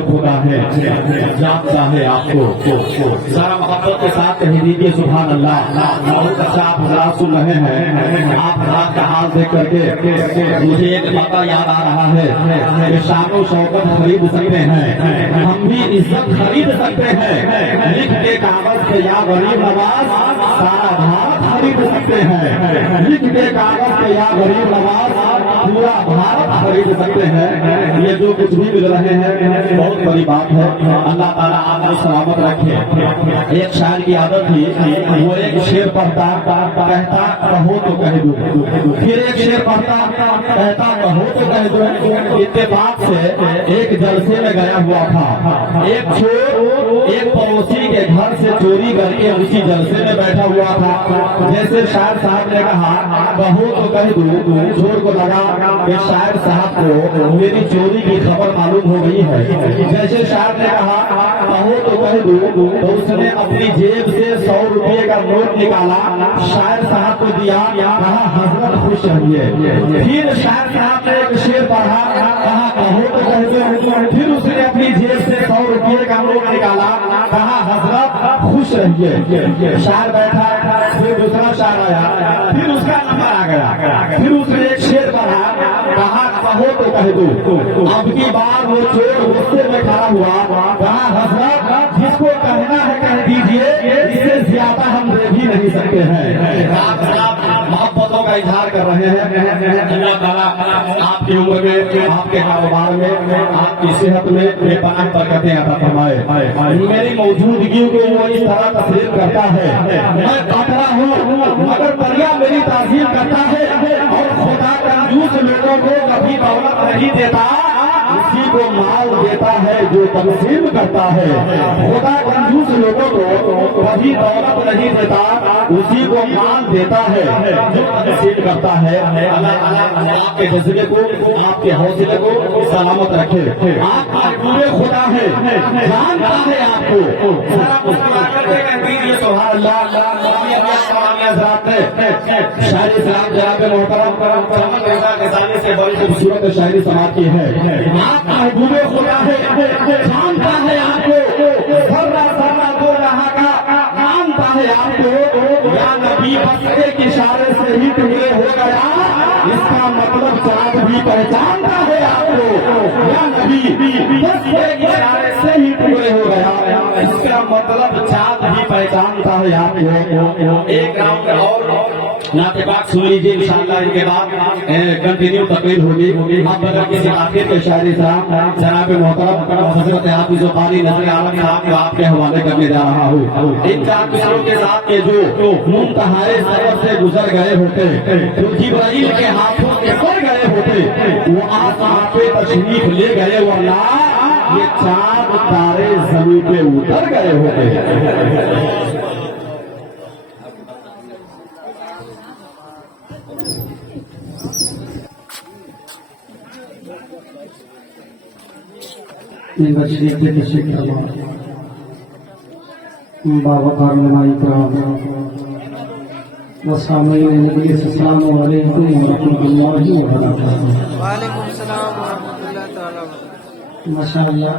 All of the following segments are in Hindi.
खुदा है, जानता है आपको। जरा मोहब्बत के साथ कह दीजिए सुभान अल्लाह। बहुत अच्छा आप हजरात सुन रहे हैं। आप हजरात का हाल देख करके मुझे एक मौका याद आ रहा है कि शानो शौकत खरीद सकते हैं, हम भी इज्जत खरीद सकते हैं। लिख के कागज पे या गरीब नवाज सारा भारत खरीद सकते हैं। लिख के कागज पे या गरीब नवाज पूरा भारत खरीद सकते हैं। ये जो कुछ भी मिल रहे हैं बहुत बड़ी बात है। अल्लाह ताला आपको सलामत रखे। एक शायर की आदत थी, वो एक शेर पढ़ता कहता कहो तो कह दो, फिर एक शेर पढ़ता कहता कहो तो कह दो। इत्तेफाक से एक जलसे में गया हुआ था, एक चोर एक पड़ोसी के घर से चोरी करके उसी जलसे में बैठा हुआ था। जैसे शायर साहब ने कहा कहो तो कह दो, चोर को लगा कि शायर साहब को मेरी चोरी की खबर मालूम हो गई है। जैसे शायर ने कहा कहो तो कह दो, तो उसने अपनी जेब से 100 रुपये का नोट निकाला, शायर साहब को दिया, कहा हजरत खुश रहिए। फिर शायर साहब ने एक शेर पढ़ा, कहा कहो तो कह दो, फिर उसने अपनी जेब से 100 रुपये का नोट निकाला, कहा हजरत खुश रहिए। शायर बैठा, फिर दूसरा शायर आया, फिर उसका नंबर आ गया, फिर उसने एक शेर पढ़ा, कहा कहो तो कह दो। अब की बार वो चोर गुस्से में खड़ा हुआ, कहा हजरत जिसको कहना है कह दीजिए, इससे ज्यादा हम दे भी नहीं सकते हैं। आप मोहब्बतों का इजहार कर रहे हैं। अल्लाह ताला आपकी उम्र में, आपके कारोबार में, आपकी सेहत में बेपनाह बरकतें अता फरमाए। मेरी मौजूदगी को वो इस तरह तस्लीम करता है, मैं कातरा हूँ मगर दरिया मेरी ताज़ीम करता है। और खुदा कंजूस लोगों को कभी दौलत नहीं देता, उसी को माल देता है जो तकसीम करता है। खुदा कंजूस लोगों को कभी दौलत नहीं देता, उसी को माल देता है जो तकसीम करता है। अल्लाह आपके जज्बे को, आपके हौसले को सलामत रखे। आप पूरे खुदा है, जानता है आपको। शायरी सलाम जनाब मोहतरम से बड़ी खूबसूरत शायरी समाज की है। आप महबूबे खुदा है, जानता है आपको, जर्रा जर्रा दो रहा का जानता है आपको। या नबी बस एक इशारे से ही टुकड़े हो गया, इसका मतलब चाँद भी पहचानता है आपको। या नबी बस एक इशारे से ही टुकड़े हो गया, इसका मतलब चाँद भी पहचानता है आपको। एक राउंड और नाते पाक सुन लीजिए, इंशाअल्लाह इनके बाद कंटिन्यू तकरीर होगी। आप बगल के आखिर के शायरी साहब जनाब मोहतरम हजरत हाफिज कारी नजर आलम साहब को आपके हवाले करने जा रहा हूँ। इन चार किस्मों के साथ के जो मुंतहाए सफर से गुजर गए होते, जो जिब्राइल के हाथों से पड़ गए होते, वो आसमान पे तशरीफ ले गए, वरना ये चांद तारे जमीन पे उतर गए होते। बाबा कारनाई कराम वसामीन नबी सल्लल्लाहु अलैहि वसल्लम। वालेकुम सलाम व रहमतुल्लाह ताला। माशाअल्लाह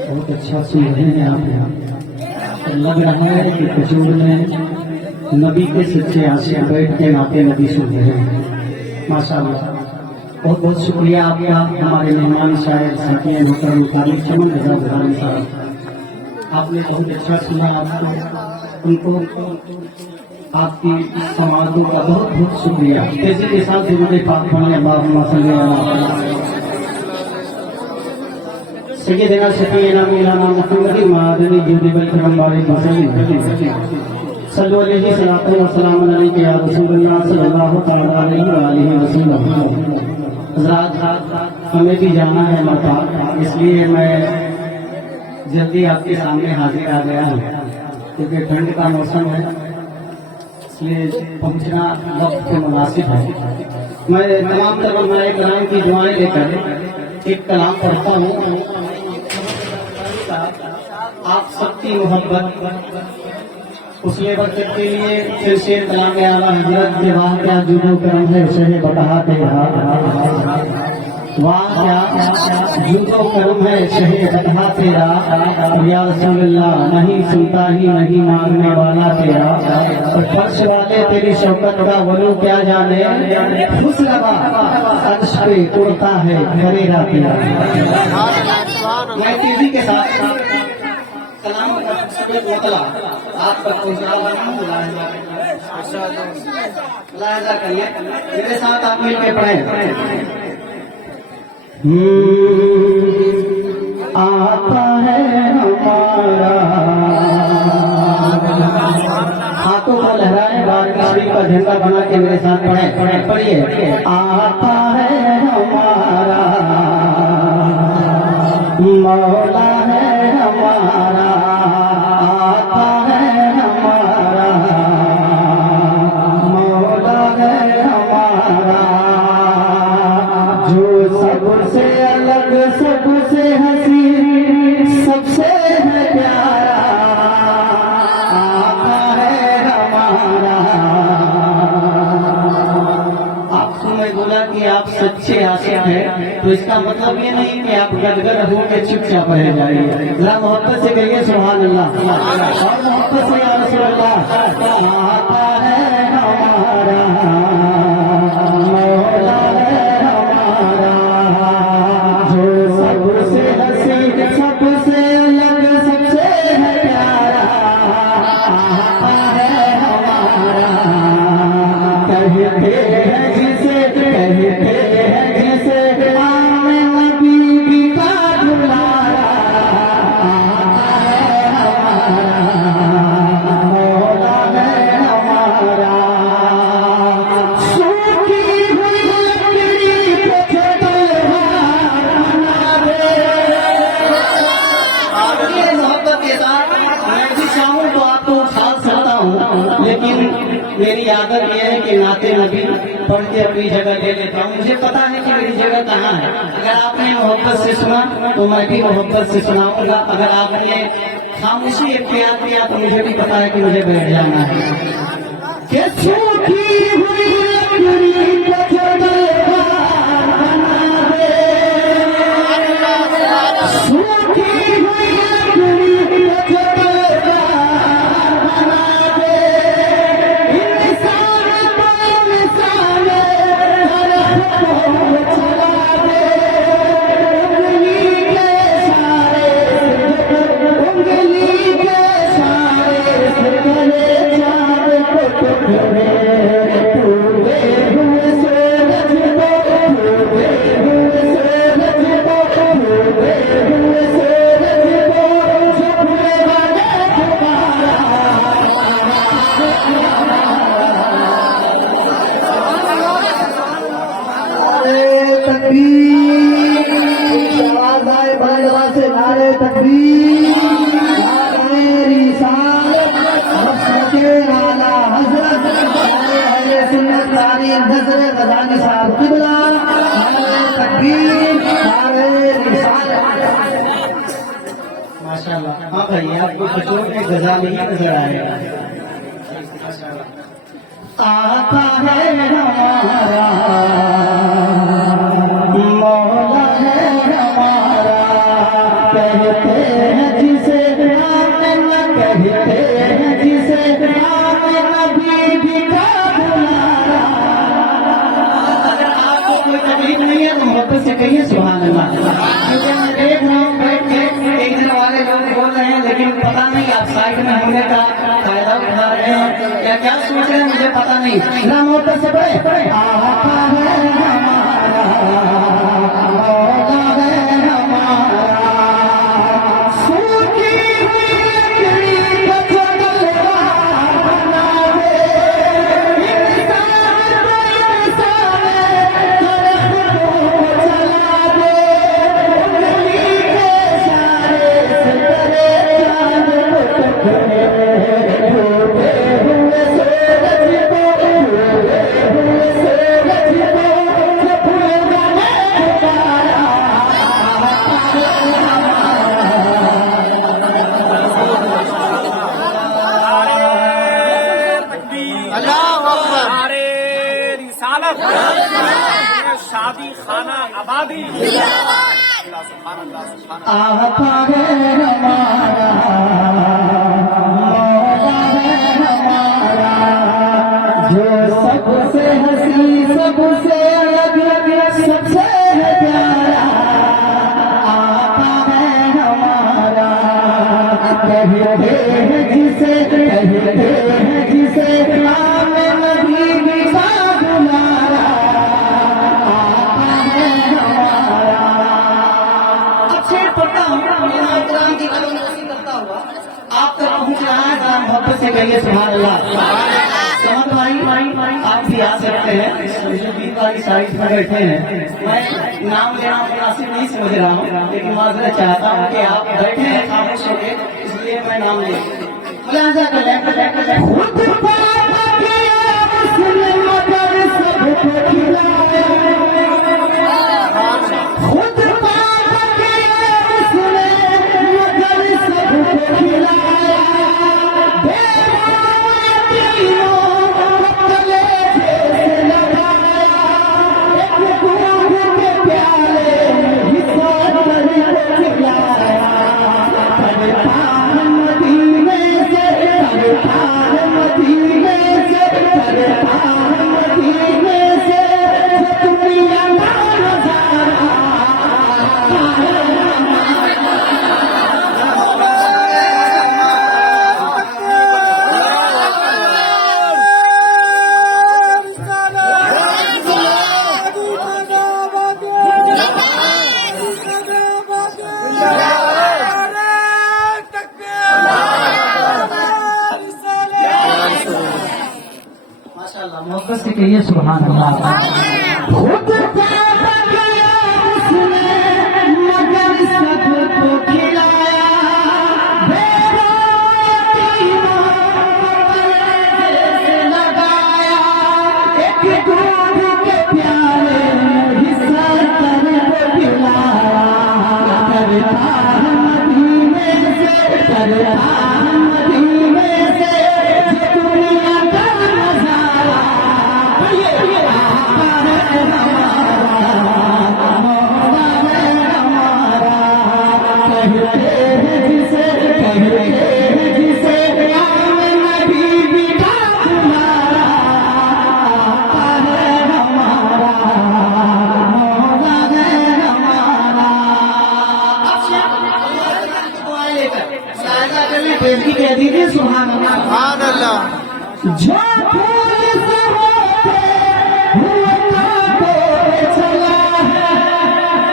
बहुत अच्छा सुन रहे हैं आप। यहाँ लग रहा है कि हुजूर ने नबी के सच्चे आशिक बैठ के नाते नबी सुन रहे हैं। माशाअल्लाह बहुत बहुत शुक्रिया आपका। हमारे मेहमान शायर साकिया मोहतरम तारिक चमन रज़ा साहब, आपने बहुत अच्छा सुना। आपको उनको आपकी समाधि का बहुत बहुत शुक्रिया। तेजी के साथ जुमले पाक पढ़ने सैयदना शफीना मौलाना मुहम्मद मादनी जुदी बल बारिक वसल्लम सल्लल्लाहु अलैहि वसल्लम अलैहि या रसूलुल्लाह सल्लल्लाहु अलैहि वसल्लम। हज़रात हमें भी जाना है मक्का, इसलिए मैं जल्दी आपके सामने हाजिर आ गया हूँ, क्योंकि ठंड का मौसम है, इसलिए पहुंचना वक्त के मुनासिब है। मैं तमाम तबल्लाए कराम की दुआएं लेकर एक कलाम पढ़ता हूँ। आप सबकी मोहब्बत उसमें बरकत के लिए फिर शेर कलाम में आला हजरत के वहाँ क्या जुदो करम है उसे बताते वाह क्या जिनको कर्म है शहीद कथा तेरा, या रसूलल्लाह नहीं सुनता ही नहीं मांगने वाला तेरा। तो फर्श वाले तेरी शौकत का वलू क्या जाने, फुसलवा अर्श पे उड़ता है करेगा तेरा। मैं तेजी के साथ सलाम आपका मुलाहिजा करिए, मेरे साथ आप मिलकर पढ़े। आता है हमारा, हाथों को लहराए बारगाड़ी का झंडा बना के मेरे साथ पढ़े, पढ़िए। आता है हमारा मौला है हमारा, आता है हमारा मौला है हमारा, जो सबसे अलग सबसे हंसी सबसे है प्यारा, आता है हमारा। आपको मैं बोला कि आप सच्चे आशिक हैं, तो इसका मतलब ये नहीं कि आप गदगद हो के चुपचाप रह जाइए। जरा मोहब्बत से कहिए सुभान अल्लाह, और मोहब्बत से या रसूल अल्लाह। आता है हमारा मौला है हमारा, जो सबसे हंसी सबसे अलग सबसे है प्यारा, आता है हमारा। कहते हैं जिसे कहते हैं जिसे आमने बीबी का दुलारा, आता है हमारा मौला है हमारा। सूखी हुई लकड़ी पे तलवार बना दे। ये मोहब्बत के साथ मैं भी चाहूँ तो आपको उठा सकता हूँ, लेकिन मेरी आदत यह है कि नाते नबी पढ़ के अपनी जगह ले लेता हूँ। मुझे पता है कि मेरी जगह कहाँ है। अगर आपने मोहब्बत से सुना तो मैं भी मोहब्बत से सुनाऊंगा, अगर आपने खामोशी इख्तियार किया तो मुझे भी पता है कि मुझे बैठ जाना है। कि सूखी हुई लकड़ी पे तलवार बना दे, सूखी हुई लकड़ी पे तलवार बना दे, इंसान इंसान तरफ को चला दे, उंगली के सारे गले चाँद को टुकड़े, टूटे हुए सूरज को, टूटे हुए सूरज को, टूटे हुए सूरज को छुपने वाले तुम्हारा। तकबीर, आवाज आए बलवा से नारे तकबीर, नारे रिसालत, मसलके आला हजरत अहले सुन्नत तारीख नजर गजानी साहब किबला, नारे तकबीर, नारे रिसालत। माशाल्लाह। हाँ भाई, आपको बच्चों के गजाली ही नजर आएगा। आता है हमारा मौला है हमारा, कहते हैं जिसे आमिना, कहते हैं जिसे आमिना बीबी का दुलारा। अगर आपको कोई तकलीफ नहीं है तो मोहब्बत से कहिए सुभान अल्लाह। क्योंकि मैं देख रहा हूँ बैठ के एक दिन वाले लोग बोल रहे हैं, लेकिन पता नहीं आप साइड में होने का फायदा उठा रहे हैं या क्या सोच रहे हैं, मुझे पता नहीं। जरा मोहब्बत से पढ़े। आता है हमारा मौला है हमारा, सूखी हुई लकड़ी पे तलवार बना दे, इंसान तरफ को चला दे, उंगली के इशारे से करे चाँद को टुकड़े, टूटे हुए सूरज को, टूटे हुए सूरज शादी खाना आबादी। आता है हमारा मौला है हमारा, जो सबसे हंसी सबसे अलग सबसे है प्यारा। आता है हमारा, कहते हैं जिसे नाम नबी का बुलारा। आता है हमारा। अच्छे पढ़ता हूँ कुरान की कलम नशीं करता हुआ आप तक पहुँच रहा है। जरा मोहब्बत से कहिए सुभान अल्लाह। समझ भाई आप भी आ सकते हैं। जो बीच वाली साइड पर बैठे हैं, मैं नाम लेना मुनासिब नहीं समझ रहा हूँ, लेकिन माजरत चाहता हूँ कि आप बैठे हैं खामोश होके, इसलिए मैं नाम ले मुलाजा कर ले। खुद पापा किया उसने मगर सबको खिलाया, खुद पापा किया उसने मगर सबको खिलाया। बेईमानों को कलेजे से लगाया, एक दूध के प्याले में हिस्सा करके खिलाया। करतार मदीने से, करतार मदीने से, करतार मदीने से, दुनिया का नजारा। माशाअल्लाह, मोहब्बत से कहिए सुभान अल्लाह। खुद पापा किया उसने मगर सबको खिलाया, बेईमानों को कलेजे से लगाया। एक दूध के प्याले में हिस्सा करके खिलाया। करतार मदीने से, करतार मदीने से, दुनिया का नजारा। आता है हमारा मौला है हमारा, कहते हैं जिसे नाम नबी का तुम्हारा। आता है हमारा मौला है हमारा। दुआएं लेकर साजा कर ले, बेटी कह दीजिए सुभान अल्लाह। सुभान अल्लाह। जो फूल से होते हुए कांटों पे चला है।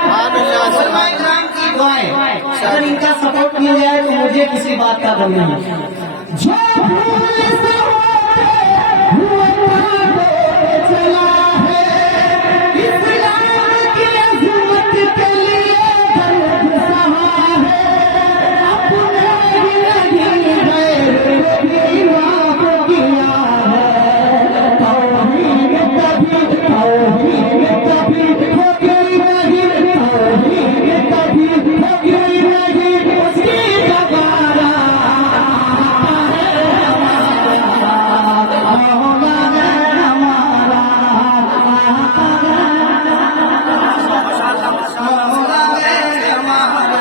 सुभान अल्लाह। फरमाए इमाम की दुआएं, अगर इनका सपोर्ट मिल जाए तो मुझे किसी बात का गम नहीं। जो फूल से होते हुए कांटों पे चला है, इस्लाम की अज़मत के लिए दर्द सहा है। अपने ही नहीं गैर भी माफ किया है। तौहीद कभी होगी नहीं, तौहीद कभी होगी नहीं, उसकी गवारा। मौला है हमारा, मौला है हमारा।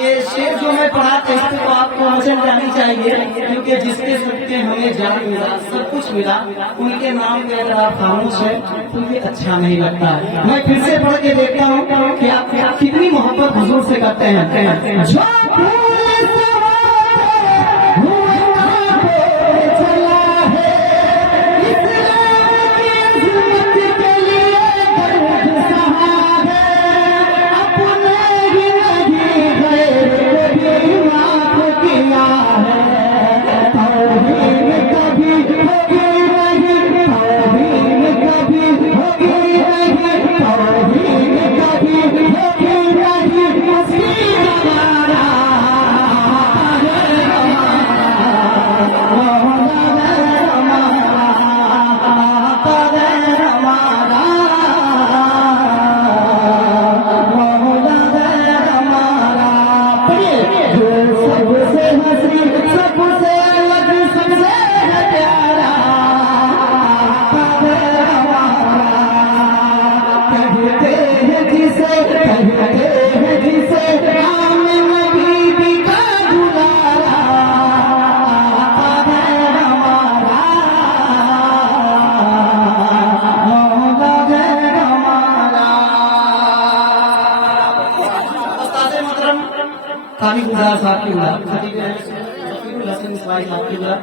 ये शेर जो मैं पढ़ा कहते तो आपको वचन जानी चाहिए, क्योंकि जिसके सबके हमें जान मिला, सब कुछ मिला, उनके नाम पे अगर आप खामोश है तो ये अच्छा नहीं लगता है। मैं फिर से पढ़ के देखता हूँ कि आप कितनी मोहब्बत हुजूर से करते हैं। जो फूल से हुए कांटों पे चला है, इस्लाम की अज़मत के लिए दर्द सहा है। अपने ही नहीं गैर भी माफ किया है। तौहीद कभी होगी नहीं, तौहीद कभी होगी नहीं, तौहीद कभी होगी नहीं, उसकी गवारा। खाली गुजार साहब की उड़ा हसन इस्माइल साहब की उड़ा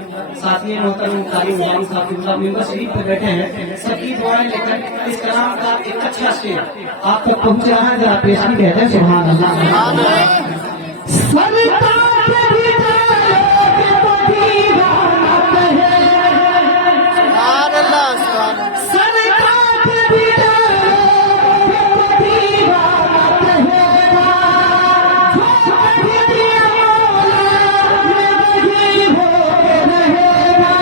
साथी मोहतरम कारी मुजाहिद साहब की उड़ा मेंबर शरीफ पे बैठे हैं सबकी दुआएं लेकर इस कलाम का एक अच्छा शेर आप तक पहुंच रहा है जरा पेश भी कहते हैं सुभान अल्लाह सरकार के भी डालो के तो दीवाना कहे सुभान अल्लाह सुभान अल्लाह। सरकार के भी डालो के तो दीवाना कहेगा जो कभी दिया मौला में वही होके रहेगा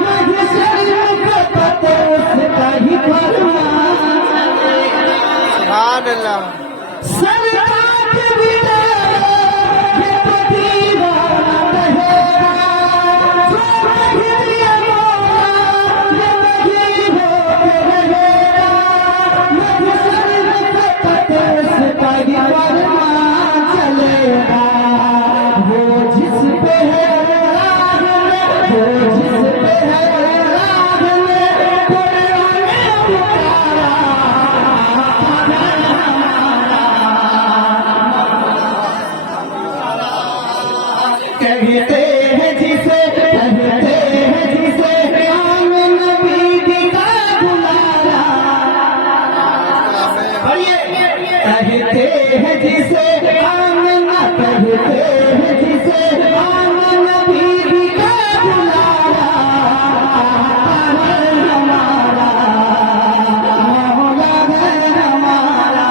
मुझे शर्म का पता उसका ही फरमान सुभान अल्लाह। सरकार के भी डालो के तो दीवाना कहेगा जो कभी दिया मौला में वही होके रहेगा मुझे शर्म का पता उसका ही फरमान चलेगा वो जिस पे है राह में वो जिस पे है राह में कुरान में उतारा कहते हैं जिसे आमन बीबी का बुलारा कहते हैं जिसे आमन कहते हैं जिसे आमन बीबी का बुलारा हमारा मौला है हमारा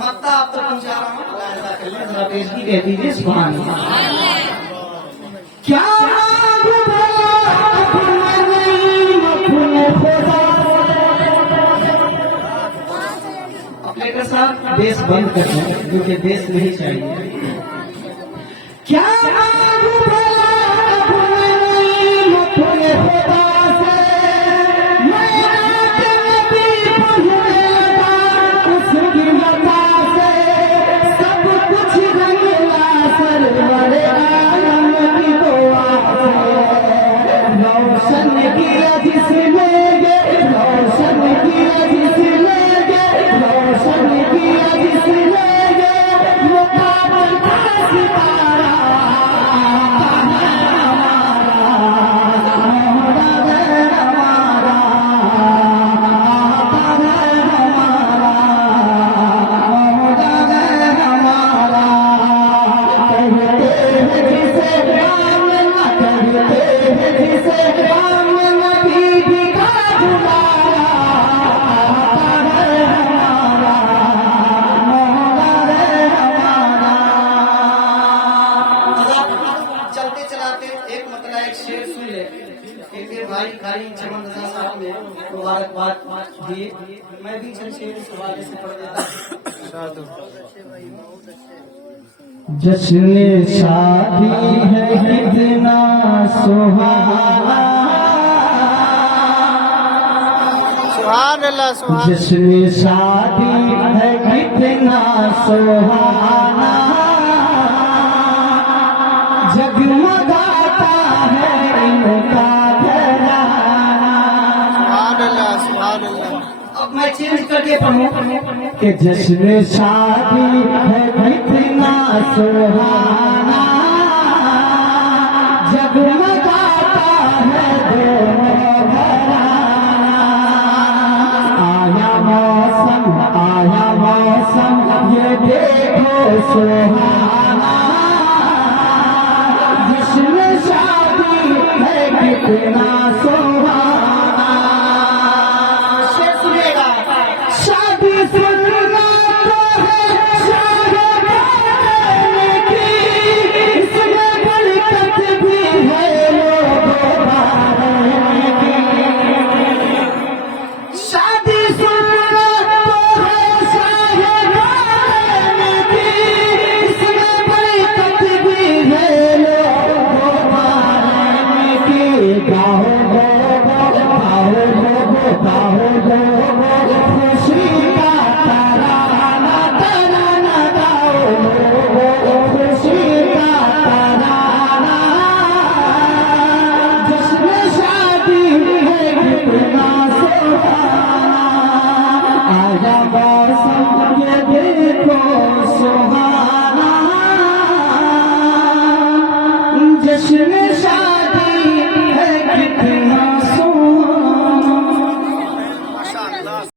मक्ता आप तक पहुंचा रहा हूँ जरा पेशगी कह दीजिए सुभान अल्लाह। क्या मांगू भला अपना नहीं अपने खुदा ऑपरेटर साहब बेस बंद कर दो क्योंकि बेस नहीं चाहिए क्या मांगू भला अपना नहीं अपने खुदा से मैं रात में भी पढ़ने लगा उसकी मता से सब कुछ रंगला सरवर आलम की दुआ से रोशन किया जिसने रोशन किया जिसने रोशन किया जिसने मुकाबल का सितारा चलते चलाते एक मतलब एक शेर सुन ले क्योंकि भाई कारी चमन रजा साहब ने मुबारकबाद दी मैं भी चंद शेर इस हवाले से पढ़ देता जश्न शादी है कितना सुहाना सुभान अल्लाह सुभान। जश्न शादी है कितना सुहाना जगमगाता है इनका घराना सुभान अल्लाह सुभान अल्लाह। अब मैं चेंज करके पढ़ूं कि जश्न शादी है कितना सुहाना जगमगाता है दोनों घराना आया मौसम ये देखो सुहाना जिसमें शादी है कितना सुहाना शेर सुनेगा शादी सुनना तो है शादी गाने की इसमें बरकत भी है लोगों बारे की शादी सुनना तो है शादी गाने की इसमें बरकत भी है लोगों बारे की गाओ जश्न शादी है कितना